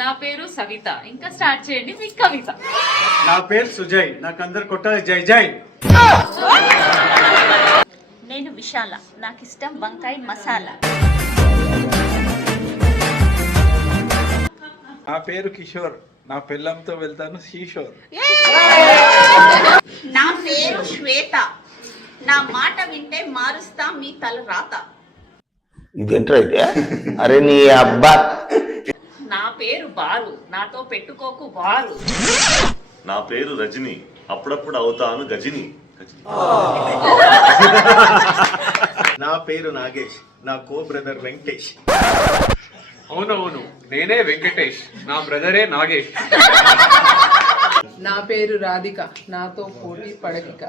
నా పేరు సవిత. ఇంకా స్టార్ట్ చేయండి మీ కవిత. నా పేరు సుజయ్. నాకు అందరు కొట్టాలి జై జై. నేను విశాల. నాకు ఇష్టం వంకాయ మసాలా. నా పేరు కిషోర్. నా పిల్లంతో వెళ్తాను శ్రీషోర్. నా పేరు శ్వేత. నా మాట వింటే మారుస్తా మీ తల రాత. ఇదేంట్రా అయితే? అరే నీ అబ్బా. నా పేరు బారు. నాతో పెట్టుకోకు వారు. నా పేరు రజని. అప్పుడప్పుడు అవుతాను గజిని. నా పేరు నాగేష్. నా కో బ్రదర్ వెంకటేష్. అవునవును, నేనే వెంకటేష్. నా బ్రదరే నాగేష్. నా పేరు రాధిక. నాతో పోటీ పడకిక.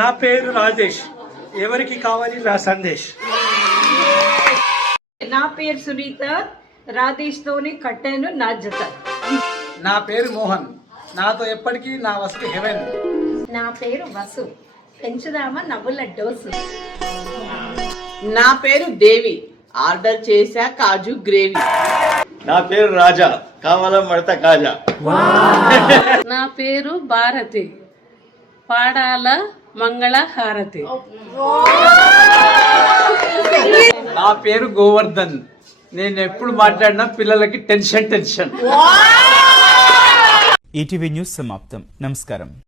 నా పేరు రాజేష్. ఎవరికి కావాలి రా సందేశ్. నా పేరు సునీత. రాధేష్ తోనే కట్టాను నా జత. నా పేరు మోహన్. నాతో ఎప్పటికీ నా వస్తు హెవెన్. నా పేరు వసు. పెంచుదామా నవ్వుల డోసు. నా పేరు దేవి. ఆర్డర్ చేశా కాజు గ్రేవీ. నా పేరు రాజా. కావాలా మడత కాజా. నా పేరు భారతి. పాడాల మంగళ హారతి. నా పేరు గోవర్ధన్. నేను ఎప్పుడు మాట్లాడినా పిల్లలకి టెన్షన్. ఈటీవీ న్యూస్ సమాప్తం. నమస్కారం.